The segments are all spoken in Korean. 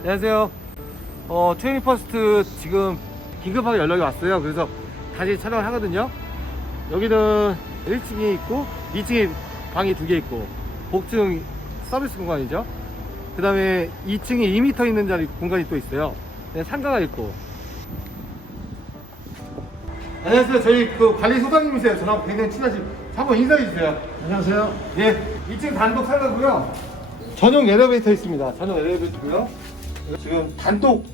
안녕하세요. 어, 트레이닝 퍼스트 지금 긴급하게 연락이 왔어요. 그래서 다시 촬영을 하거든요. 여기는 1층이 있고 2층에 방이 두 개 있고 복층 서비스 공간이죠. 그 다음에 2층에 2m 있는 자리 공간이 또 있어요. 네, 상가가 있고. 안녕하세요. 저희 그 관리 소장님이세요. 저랑 굉장히 친하신 한번 인사해 주세요. 안녕하세요. 예, 2층 단독 상가고요. 전용 엘리베이터 있습니다. 전용 엘리베이터고요. 지금 단독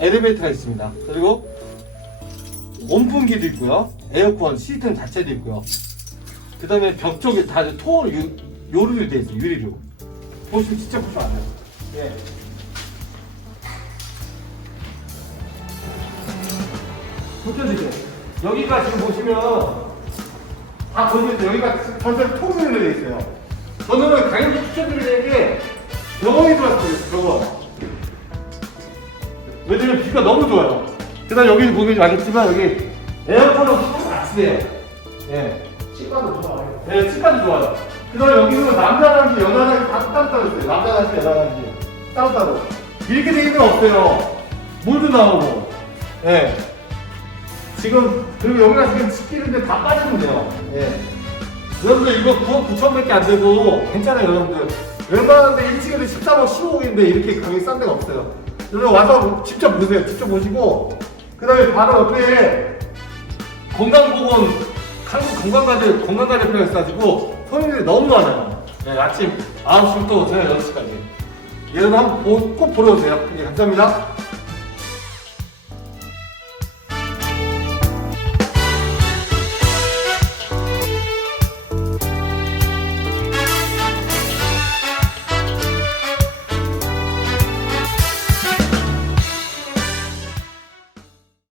엘리베이터가 있습니다. 그리고 온풍기도 있고요. 에어컨 시스템 자체도 있고요. 그 다음에 벽 쪽에 다 토 유, 요리로 되어 있어요. 유리로. 보시면 진짜 보시면 알아요. 예. 보여드릴게요. 여기가 지금 보시면 다 보시면 여기가 전체 통으로 되어 있어요. 저는 강력히 추천드리는 게 병원이 들어왔어요. 병원. 왜냐면 뷰가 너무 좋아요. 그 다음 여기 보면 알겠지만 여기 에어컨은 안 쓰네요. 예. 치과도 좋아요. 네, 치과도 좋아요. 그 다음에 여기는 남자 단지, 여자 단지 다 따로따로 있어요. 남자 단지, 여자 단지. 따로따로. 이렇게 건 없어요. 물도 나오고. 예. 지금, 그리고 여기가 지금 씻기는데 다 빠지면 돼요. 예. 여러분들 이거 9억 9천밖에 안 되고 괜찮아요, 여러분들. 웬만한데 1층에도 13억, 15억인데 이렇게 가격이 싼 데가 없어요. 여러분 와서 직접 보세요. 직접 보시고. 그 다음에 바로 옆에 건강보건 한국 건강가들 건강가 대표가 있어가지고 손님들이 너무 많아요. 네, 아침 9시부터 저녁 6시까지. 여러분 한번 보- 꼭 보러 오세요. 네, 감사합니다.